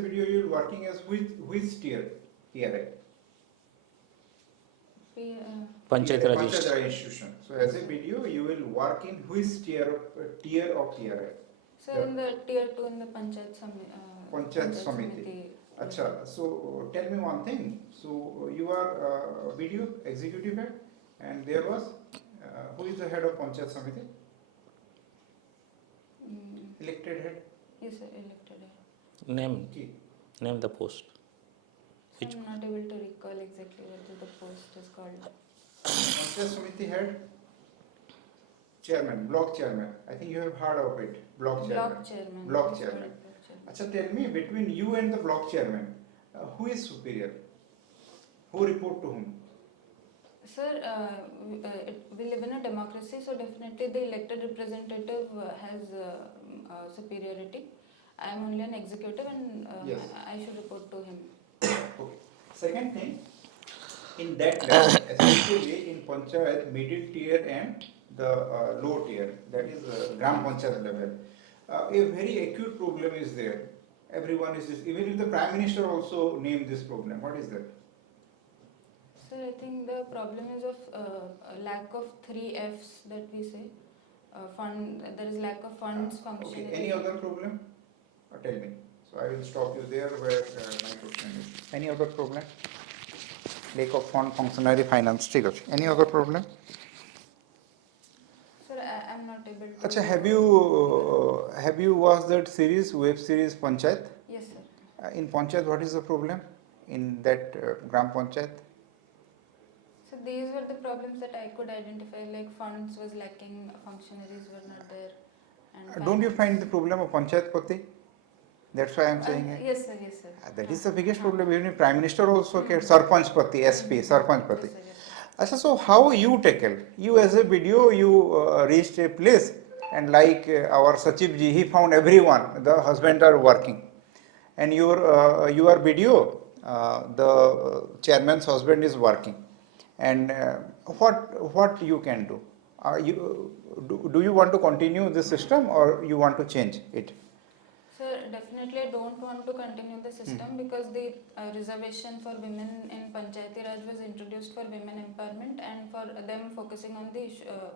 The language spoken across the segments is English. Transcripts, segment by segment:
Video you are working as which tier? TRI. Panchayat Raj Panchayat Raj institution. So as a video you will work in which tier of TRI? So in the tier 2 in the Panchayat Samiti. Acha. So tell me one thing. So you are video executive head, and there was who is the head of Panchayat Samiti? Elected head. Yes, sir, elected head. Name the post. So I'm not able to recall exactly what the post is called. Panchayat Samiti head. Chairman, block chairman. I think you have heard of it. Block chairman. Block chairman. Acha, tell me, between you and the block chairman, who is superior? Who report to whom? Sir, we live in a democracy, so definitely the elected representative has superiority. I am only an executive, and yes. I should report to him. Okay. Second thing, in that level, especially in Panchayat middle tier and the low tier, that is Gram Panchayat level, a very acute problem is there. Everyone is just, even if the Prime Minister also named this problem. What is that? Sir, I think the problem is of lack of 3 F's that we say. There is lack of funds, functionality. Okay. Any other problem? Tell me. So I will stop you there where my question is. Any other problem? Lack of fund, functionary, finance. Any other problem? Sir, I am not able to. Achha, have you watched that series, web series Panchayat? Yes, sir. In Panchayat, what is the problem in that Gram Panchayat? So these were the problems that I could identify, like funds was lacking, functionaries were not there. And don't you find the problem of Panchayat Pati? That's why I am saying. Yes, sir, yes, sir. That is the biggest problem. Even Prime Minister also cares. Sarpanch Pati, SP, Sarpanch Pati. Yes, sir, yes, sir. So how you tackle? You as a video, you reached a place, and like our Sachib ji, he found everyone, the husband are working, and your video, the chairman's husband is working, and what you can do? Do you want to continue this system or you want to change it? Sir, definitely I don't want to continue the system because the reservation for women in Panchayati Raj was introduced for women empowerment and for them focusing on the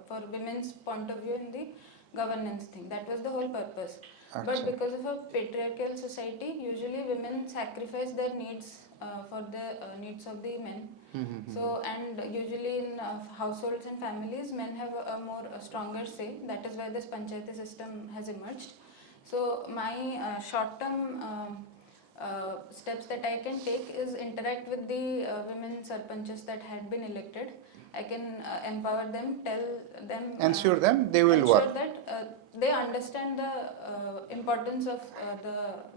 for women's point of view in the governance thing. That was the whole purpose. Achha. But because of a patriarchal society, usually women sacrifice their needs for the needs of the men. So, and usually in households and families, men have a more stronger say. That is why this Panchayati system has emerged. So my short-term steps that I can take is interact with the women sarpanchas that had been elected. I can empower them, tell them, ensure them they will work. Ensure that they understand the importance of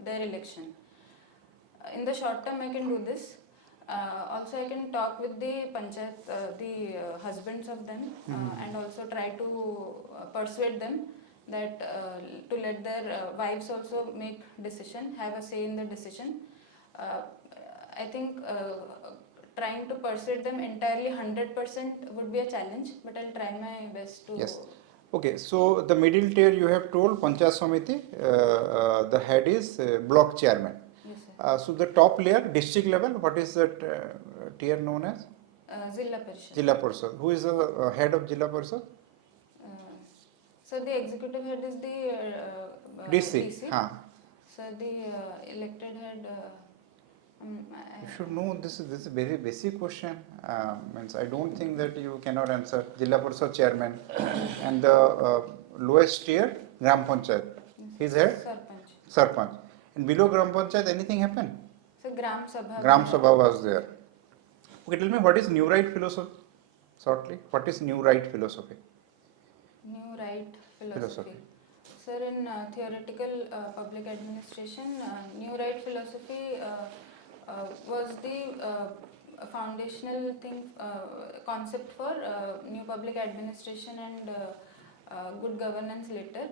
their election. In the short term, I can do this. Also, I can talk with the panchayat, the husbands of them, and also try to persuade them that to let their wives also make decision, have a say in the decision. I think trying to persuade them entirely 100% would be a challenge, but I'll try my best to. Yes. Okay, so the middle tier you have told Panchayat Samiti, the head is block chairman. Yes, sir. So the top layer, district level, what is that tier known as? Zilla Parishad. Jilla Parishad. Who is the head of Jilla Parishad? So the executive head is the DC. So the elected head. You should know this is a very basic question. Means I don't think that you cannot answer. Jilla Parishad chairman and the lowest tier Gram Panchayat. His head Sarpanch. And below Gram Panchayat anything happened? So Gram Sabha. Gram Sabha was there. Okay, tell me what is new right philosophy? Shortly, what is new right philosophy? New right philosophy. Sir, in theoretical public administration, new right philosophy was the foundational concept for new public administration and good governance later.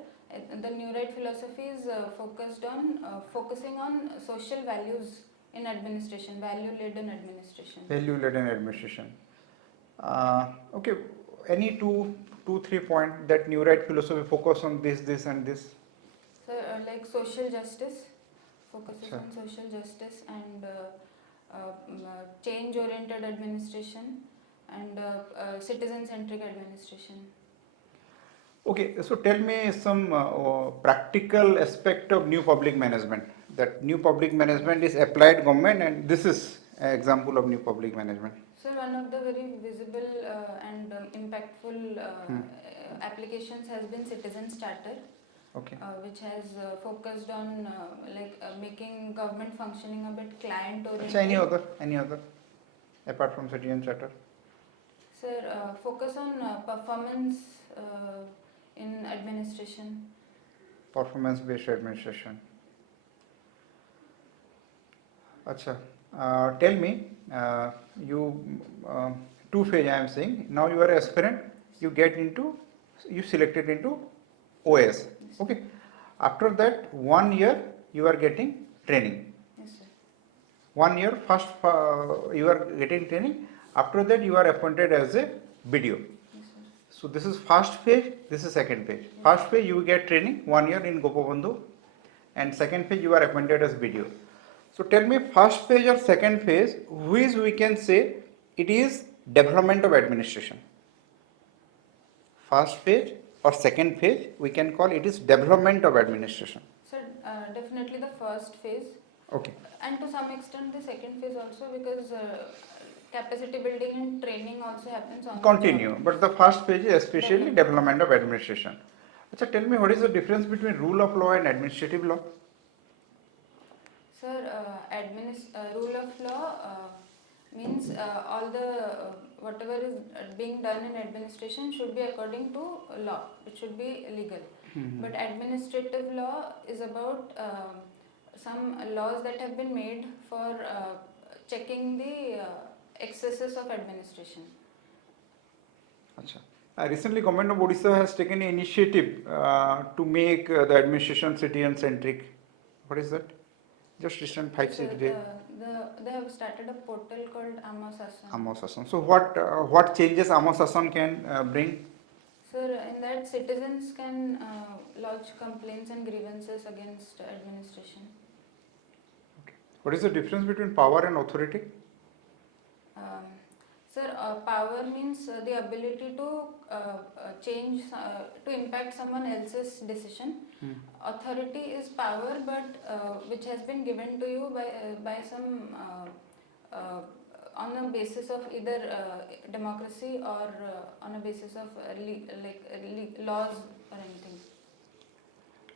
The new right philosophy is focusing on social values in administration, value-laden administration. Value-laden administration. Okay, any two, 3 points that new right philosophy focus on this and this? So, like social justice. focuses Acha. on social justice and change-oriented administration and citizen-centric administration. Okay, so tell me some practical aspect of new public management. That new public management is applied government, and this is an example of new public management. So one of the very visible and impactful applications has been Citizens Charter, Okay. which has focused on making government functioning a bit client-oriented. Acha, any other, apart from citizen charter? Sir, focus on performance in administration. Performance-based administration. Acha, tell me, you two phase I am saying. Now you are aspirant. You selected into OAS. Okay. After that, 1 year you are getting training. Yes, sir. 1 year first you are getting training. After that you are appointed as a BDO. Yes, sir. So this is first phase. This is second phase. First phase you get training 1 year in Gopabandhu, and second phase you are appointed as BDO. So tell me, first phase or second phase, which we can say it is development of administration. First phase or second phase, we can call it is development of administration. Sir, definitely the first phase, Okay. and to some extent the second phase also, because capacity building and training also happens on the Continue, job. but the first phase is especially development of administration. Achha, tell me, what is the difference between rule of law and administrative law? Sir, rule of law means all the whatever is being done in administration should be according to law. It should be legal. But administrative law is about some laws that have been made for checking the excesses of administration. Achha. Recently, Government of Odisha has taken an initiative to make the administration citizen-centric. What is that? Just recent 5-6 days. They have started a portal called Amasasam. Amasasam. So what changes Amasasam can bring? Sir, in that citizens can lodge complaints and grievances against administration. What is the difference between power and authority? Sir, power means the ability to change, to impact someone else's decision. Authority is power, but which has been given to you by some on a basis of either democracy or on a basis of laws or anything.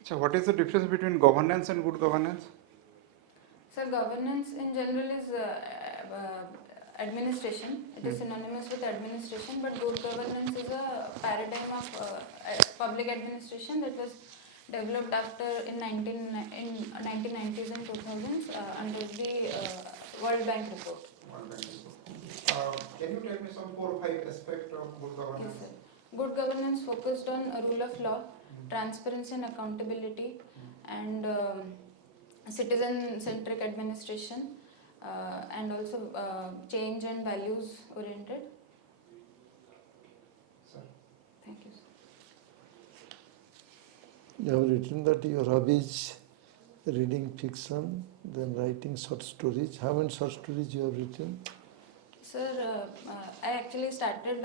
So what is the difference between governance and good governance? So governance in general is administration. It is synonymous with administration, but good governance is a paradigm of public administration that was developed after in 1990s and 2000s under the World Bank report. Can you tell me some 4 or 5 aspects of good governance? Yes, sir. Good governance focused on a rule of law, transparency and accountability, and citizen-centric administration, and also change and values oriented. Sir. Thank you, sir. You have written that your hobby is reading fiction, then writing short stories. How many short stories you have written? Sir, I actually started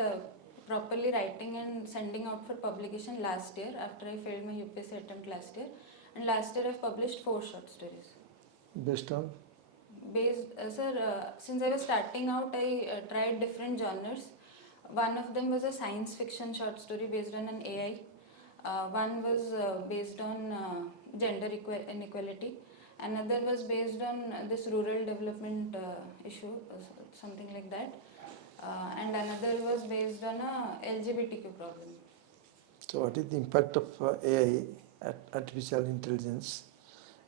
properly writing and sending out for publication last year after I failed my UPSC attempt last year. And last year I've published 4 short stories. Based on? Since I was starting out, I tried different genres. One of them was a science fiction short story based on an AI. One was based on gender inequality. Another was based on this rural development issue, something like that. And another was based on a LGBTQ problem. So what is the impact of AI, artificial intelligence,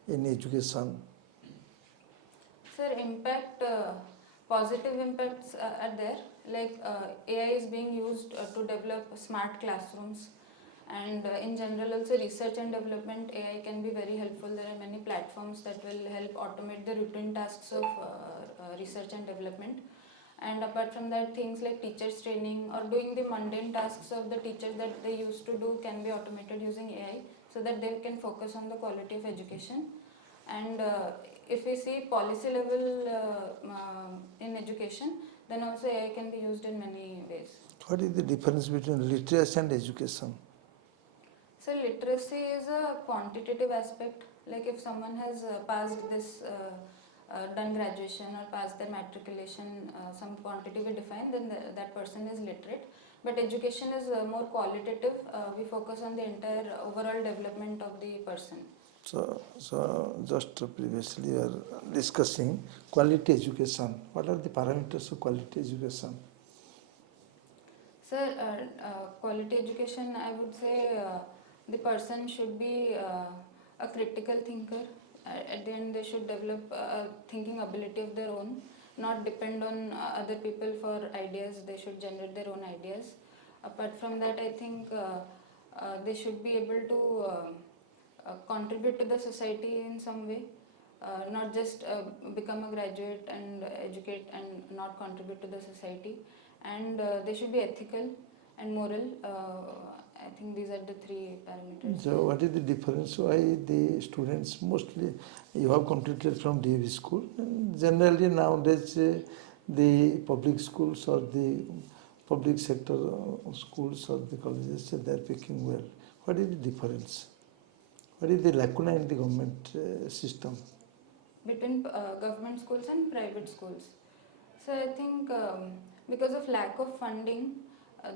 in education? Sir, positive impacts are there. Like AI is being used to develop smart classrooms, and in general also research and development AI can be very helpful. There are many platforms that will help automate the routine tasks of research and development. And apart from that, things like teachers training or doing the mundane tasks of the teachers that they used to do can be automated using AI, so that they can focus on the quality of education. And if we see policy level in education, then also AI can be used in many ways. What is the difference between literacy and education? So literacy is a quantitative aspect. Like if someone has passed this, done graduation or passed their matriculation, some quantity we define, then that person is literate. But education is more qualitative. We focus on the entire overall development of the person. So just previously you are discussing quality education. What are the parameters of quality education? Sir, quality education, I would say the person should be a critical thinker. At the end, they should develop a thinking ability of their own, not depend on other people for ideas. They should generate their own ideas. Apart from that, I think they should be able to contribute to the society in some way. Not just become a graduate and educate and not contribute to the society. And they should be ethical and moral. I think these are the three parameters. So what is the difference? Why the students mostly, you have completed from DAV school, and generally nowadays the public schools or the public sector schools or the colleges, they are picking well. What is the difference? What is the lacuna in the government system? Between government schools and private schools. So I think because of lack of funding,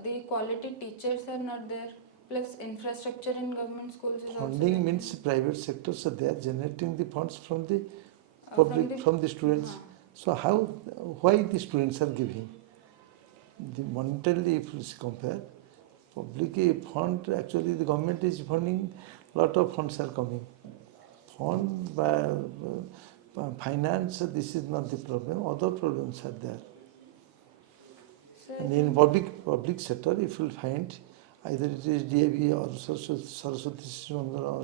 the quality teachers are not there. Plus infrastructure in government schools is also Funding lacking. means private sector, so they are generating the funds from the From public, from the students. So how, why the students are giving? The monetarily, if you compare, public fund, actually the government is funding, lot of funds are coming. Fund by finance, this is not the problem, other problems are there. So And in public sector, if you find either it is DAV or Saraswati ଶିଶୁ Mandir or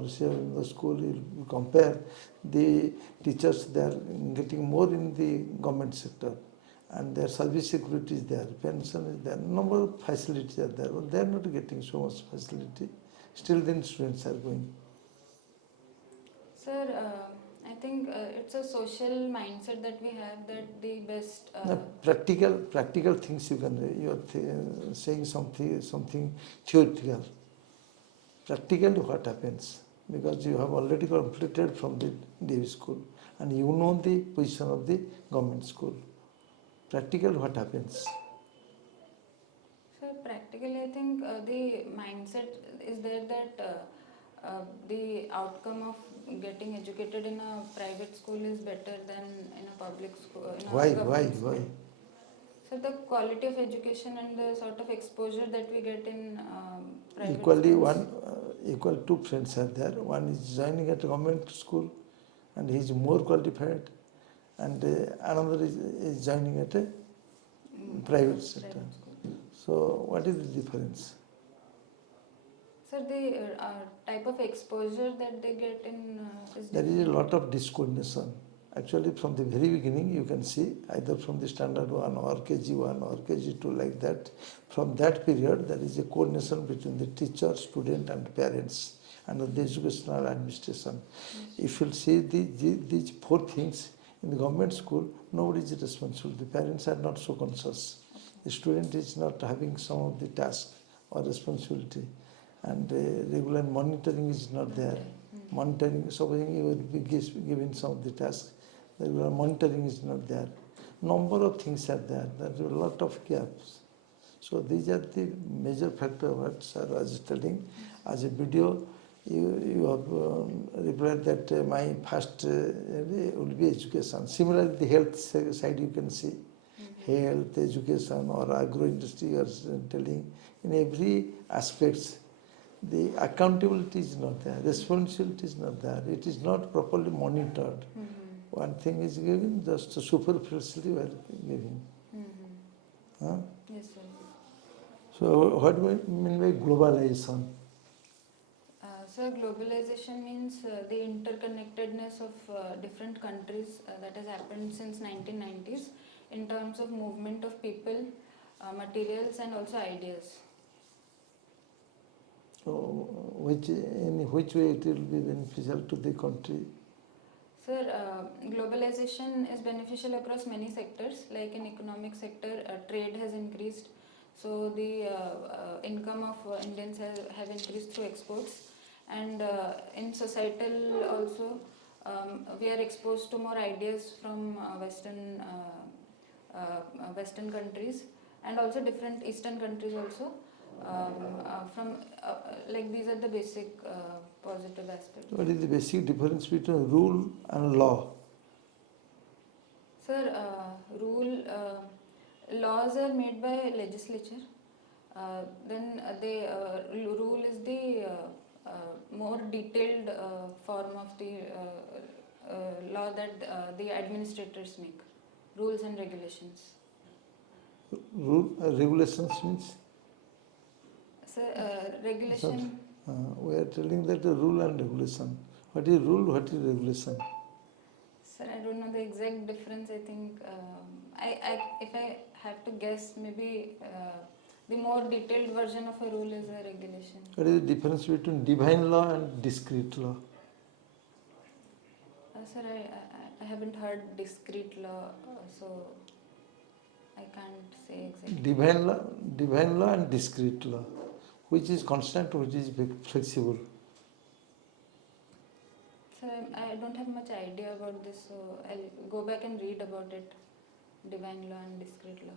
the school, you compare the teachers, they are getting more in the government sector, and their service security is there, pension is there, number of facilities are there, but they are not getting so much facility. Still, then students are going. Sir, I think it's a social mindset that we have that the best. Now, practical things you can, you are saying something theoretical. Practically what happens? Because you have already completed from the DAV school and you know the position of the government school. Practical what happens? So practically, I think the mindset is there that the outcome of getting educated in a private school is better than in a public school. Why? So the quality of education and the sort of exposure that we get in private Equally schools. equal two friends are there. One is joining at a government school and he is more qualified, and another is joining at a private sector. Private school. So what is the difference? So the type of exposure that they get in is There is a different. lot of discoordination. Actually, from the very beginning, you can see either from the standard 1 or KG1 or KG2 like that. From that period, there is a coordination between the teacher, student, and parents, and the educational administration. If you see these four things in the government school, nobody is responsible. The parents are not so conscious. The student is not having some of the tasks or responsibility, and regular monitoring is not there. Monitoring, supposing you will be given some of the tasks, the monitoring is not there. Number of things are there. There are a lot of gaps. So these are the major factors what sir was telling. As a video, you have replied that my first will be education. Similarly, the health side you can see. Health, education, or agro industry are telling in every aspects. The accountability is not there, responsibility is not there, it is not properly monitored. One thing is given, just superficially we are giving. Huh? Yes, sir. So what do we mean by globalization? So globalization means the interconnectedness of different countries that has happened since 1990s in terms of movement of people, materials, and also ideas. So in which way it will be beneficial to the country? So Sir, globalization is beneficial across many sectors. Like in economic sector, trade has increased, so the income of Indians have increased through exports. And in societal also, we are exposed to more ideas from Western countries, and also different Eastern countries also. From like these are the basic positive aspects. What is the basic difference between rule and law? Sir, laws are made by legislature. Then rule is the more detailed form of the law that the administrators make, rules and regulations. Rule regulations means Sir, regulation. we are telling that the rule and regulation. What is rule? What is regulation? Sir, I don't know the exact difference. I think if I have to guess, maybe the more detailed version of a rule is a regulation. What is the difference between divine law and discrete law? Sir, I haven't heard discrete law, so I can't say exactly. Divine law and discrete law. Which is constant, which is flexible? Sir, I don't have much idea about this, so I'll go back and read about it. Divine law and discrete law.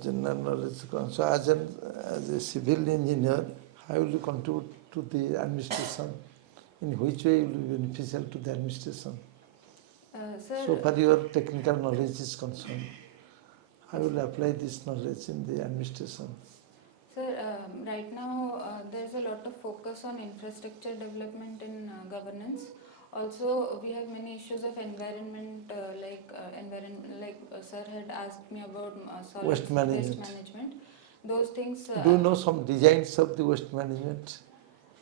General knowledge. So as a civil engineer, how will you contribute to the administration? In which way will be beneficial to the administration? Sir, So far your technical knowledge is concerned. How will you apply this knowledge in the administration? Sir, right now there's a lot of focus on infrastructure development and governance. Also, we have many issues of environment, sir had asked me about solid Waste management. management. Those things. Do you know some designs of the waste management?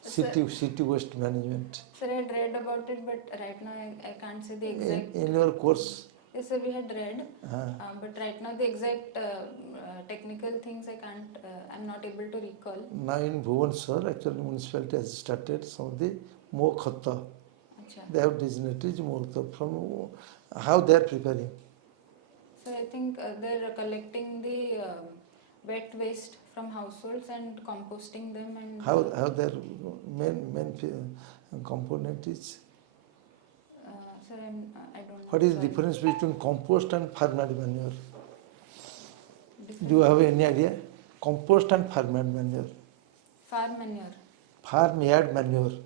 Sir, City waste management. Sir, I had read about it, but right now I can't say the exact. In your course? Yes, sir, we had read, but right now the exact technical things I'm not able to recall. Now in Bhubaneswar, actually municipality has started some of the Mo Khata. Achha. They have designated Mo Khata. From how they are preparing? So I think they're collecting the wet waste from households and composting them and. How their main component is? Sir, I don't know. What is the Sorry. difference between compost and farm-made manure? Different. Do you have any idea? Compost and farm-made manure. Farm manure. Farm-made manure.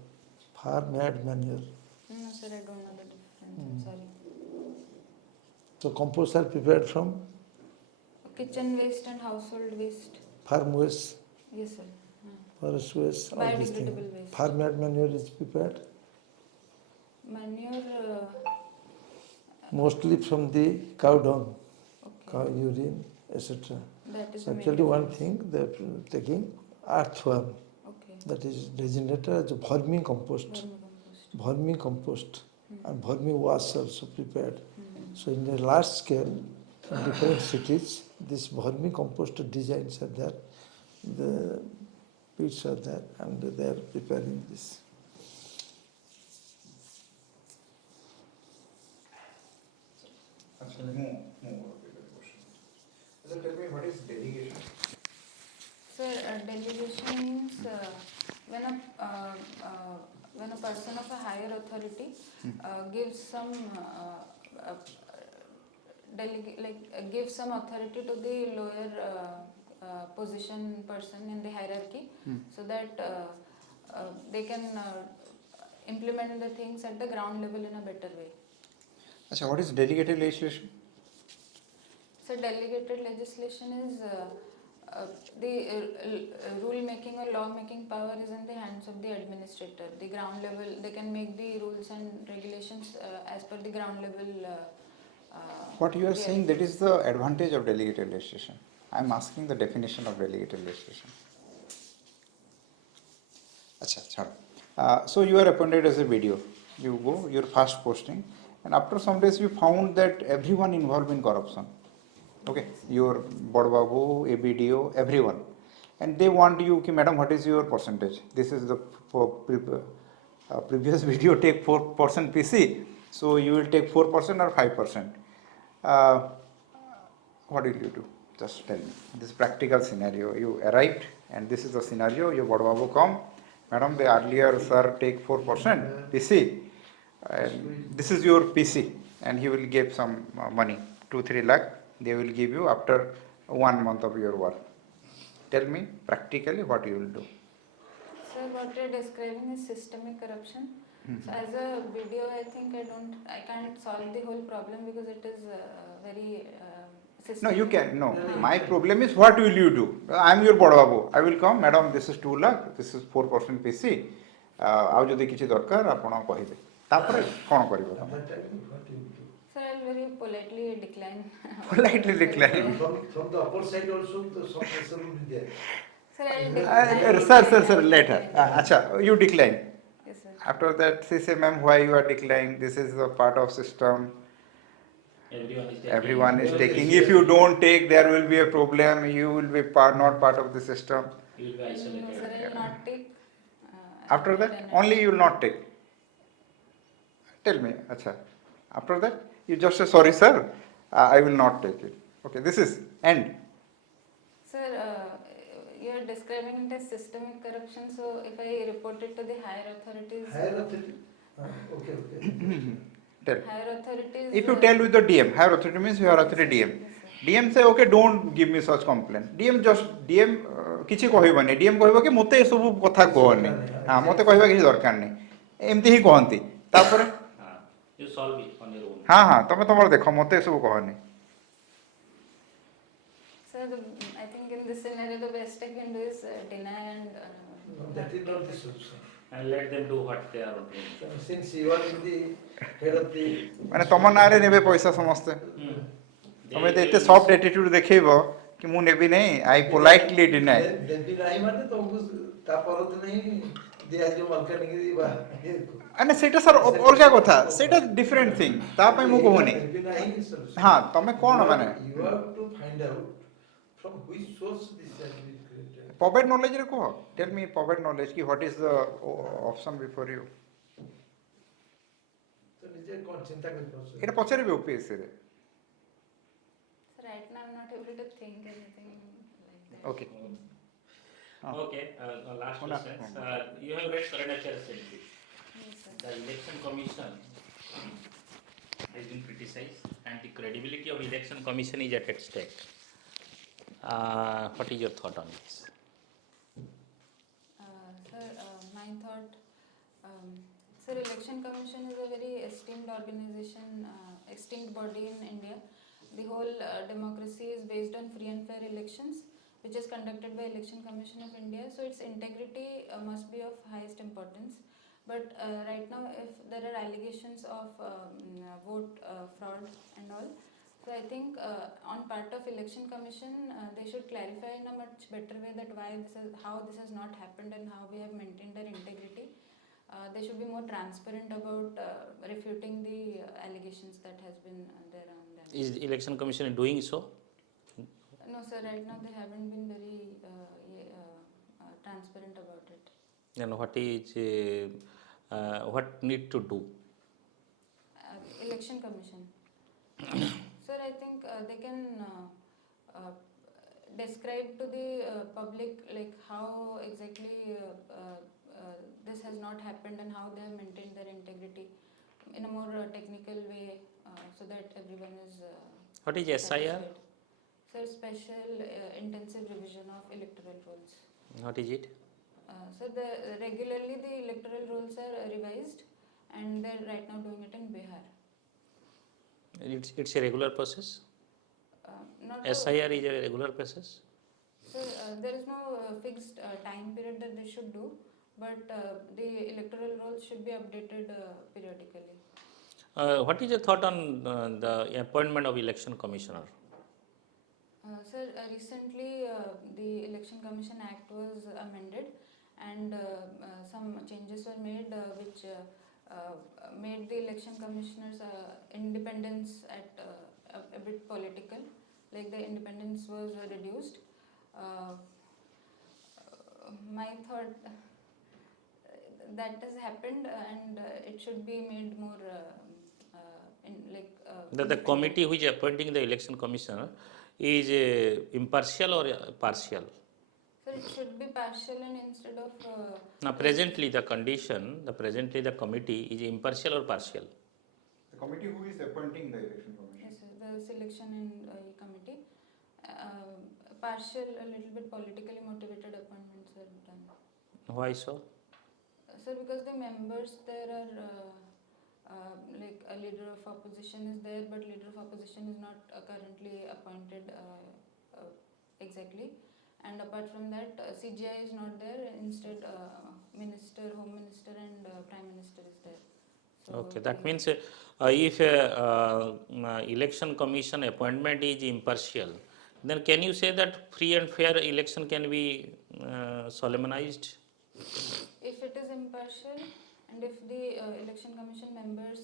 Farm-made manure. No, sir, I don't know the difference. I'm sorry. So compost are prepared from Kitchen waste and household waste. farm waste, Yes, sir. forest waste, all these things. Biodegradable waste. Farm-made manure is prepared Manure. mostly from the cow dung, Okay. cow urine, etc. That is So the main actually one difference. thing they are taking earthworm, Okay. that is designated as vermicompost. Vermicompost. Vermicompost and vermi-wash also prepared. Mhm. So in a large scale, in different cities, this vermicompost designs are there, the pits are there, and they are preparing this. Tell me what is delegation? Sir, delegation means when a person of a higher authority gives some gives some authority to the lower position person in the hierarchy, so that they can implement the things at the ground level in a better way. Achha, what is delegated legislation? So delegated legislation is the rule making or law making power is in the hands of the administrator. The ground level, they can make the rules and regulations as per the ground level. What you are saying, that is the advantage of delegated legislation. I am asking the definition of delegated legislation. Achha, chhado. So you are appointed as a BDO. You go, your first posting, and after some days you found that everyone involved in corruption. Okay, your Bodbabu, a BDO, everyone. And they want you, ki, madam, what is your percentage? This is the previous video take 4% PC, so you will take 4% or 5%. What will you do? Just tell me. This practical scenario. You arrived and this is the scenario. You Badbabu come. Madam, the earlier sir take 4% PC. And this is your PC and he will give some money, 2-3 lakh. They will give you after 1 month of your work. Tell me practically what you will do. Sir, what you're describing is systemic corruption. So as a video, I think I can't solve the whole problem because it is very No, systemic. you can. No, my problem is what will you do? I am your Badbabu. I will come, madam, this is 2 lakh, this is 4% PC. ଆଉ ଯଦି କିଛି ଦରକାର ଆପଣ କହିବେ ତାପରେ କ'ଣ କରିବ At ତମେ? that time, what you do? Sir, I'll very politely decline. Politely decline. From the upper side also, some pressure will be there. Sir, I'll Sir, later. Acha, you decline. Yes, sir. After that, she say, ma'am, why you are declining? This is a part of system. Everyone is taking. If you don't take, there will be a problem. You will be not part of the system. You will be No, isolated. sir, I'll not take. After that, only you will not take. Tell me, acha. After that, you just say, sorry, sir, I will not take it. Okay, this is end. Sir, you're describing it as systemic corruption. So if I report it to the higher authorities, Higher authority? Okay. Tell. higher authorities. If you tell with the DM, higher authority means your authority DM. Yes, sir. DM say, okay, don't give me such complaint. DM କିଛି କହିବନି. DM କହିବ କି ମୋତେ ଏସବୁ କଥା କହନି. ହଁ, ମୋତେ କହିବା କିଛି ଦରକାର ନାହିଁ. ଏମିତି ହିଁ କହନ୍ତି. ତାପରେ You solve it on your own. ହଁ, ତମେ ତମର ଦେଖ, ମୋତେ ଏସବୁ କହନି. Sir, I think in this scenario, the best I can do is deny and. No, that is not the solution. And let them do what they are doing. Since you are in the head of the... ମାନେ ତମ ନାଁରେ ନେବେ ପଇସା ସମସ୍ତେ. ତମେ ଯଦି ଏତେ soft attitude ଦେଖେଇବ କି ମୁଁ ନେବି ନାହିଁ, ଆଇ ପୋଲାଇଟଲି ଡିନାଏ. ଦେବି ନାହିଁ ମାନେ ତମକୁ ତା ପରଦିନ ହିଁ ଦିଆଯିବ ମାଲକାନଗିରି ବା ମାନେ ସେଇଟା ସାର୍ ଅଲଗା କଥା, ସେଇଟା ଡିଫରେଣ୍ଟ ଥିଙ୍ଗ. ତା ପାଇଁ ମୁଁ କହୁନି. ଦେବି ନାହିଁ solution. ହଁ, ତମେ କ'ଣ ମାନେ You have to find out from which source this has been created. ପବେଟ୍ ନଲେଜରେ କୁହ. ଟେଲ୍ ମି ପବେଟ୍ ନଲେଜ କି what is the option before you. ତ ନିଜେ କ'ଣ ଚିନ୍ତା କରିପାରୁଛ? ଏଇଟା ପଚାରିବେ OPSCରେ. So right now, I'm not able to think anything like that. Okay. Okay, last Una- question. You have read current affairs recently. Yes, sir. The election commission has been criticized and the credibility of election commission is at stake. What is your thought on this? Sir, my thought, sir, Election Commission is a very esteemed organization, esteemed body in India. The whole democracy is based on free and fair elections, which is conducted by Election Commission of India. So its integrity must be of highest importance. But right now, if there are allegations of vote fraud and all, so I think on part of Election Commission, they should clarify in a much better way that how this has not happened and how we have maintained our integrity. They should be more transparent about refuting the allegations that has been there on them. Is the election commission doing so? No, sir. Right now they haven't been very transparent about it. And what need to do? Election Commission. Sir, I think they can describe to the public like how exactly this has not happened and how they have maintained their integrity in a more technical way so that everyone is. What is SIR? satisfied. Sir, special intensive revision of electoral rolls. What is it? So regularly the electoral rolls are revised and they're right now doing it in Bihar. It's a regular process? Not SIR is a regular process? So there is no fixed time period that they should do, but the electoral rolls should be updated periodically. What is your thought on the appointment of election commissioner? Sir, recently the Election Commission Act was amended and some changes were made which made the election commissioners independence at a bit political, like the independence was reduced. My thought, that has happened and it should be made more The independent. committee which is appointing the election commissioner is impartial or partial? So it should be partial and instead of Now presently the committee is impartial or partial? The committee who is appointing the election commission. yes, sir, the selection and committee partial, a little bit politically motivated appointments are done. Why so? Sir, because the members there are like a leader of opposition is there, but leader of opposition is not currently appointed exactly. And apart from that, CGI is not there. Instead, minister, home minister, and prime minister is there. So Okay, that means if election commission appointment is impartial, then can you say that free and fair election can be solemnized? if it is impartial and if the election commission members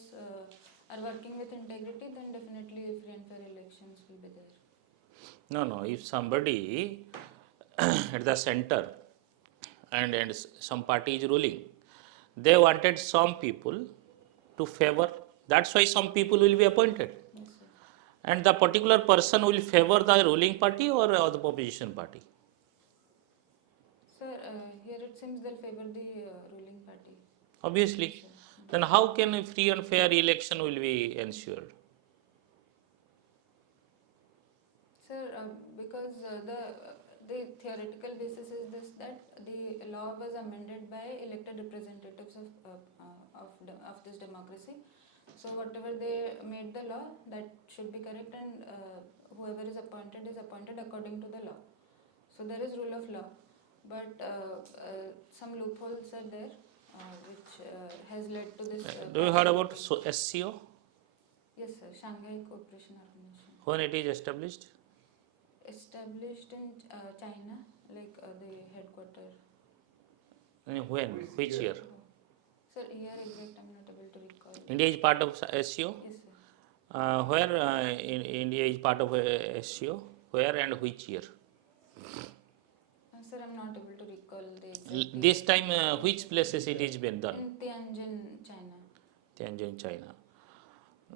are working with integrity, then definitely free and fair elections will be there. No, if somebody at the center and some party is ruling, they wanted some people to favor, that's why some people will be appointed. Yes, sir. And the particular person will favor the ruling party or the opposition party. Sir, here it seems they'll favor the ruling party. Obviously. Yes, sir. Then how can a free and fair election will be ensured? Sir, because the theoretical basis is this, that the law was amended by elected representatives of this democracy. So whatever they made the law, that should be correct, and whoever is appointed according to the law. So there is rule of law, but some loopholes are there, which has led to this. Do you heard about SCO? Yes, sir. Shanghai Cooperation Organization. When it is established? Established in China, like the headquarter. And when? Which year? Sir, year exact I'm not able to recall. India is part of SCO? Yes, sir. Where India is part of SCO? Where and which year? Sir, I'm not able to recall the exact. This time, which places it is been done? In Tianjin, China. Tianjin, China.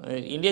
India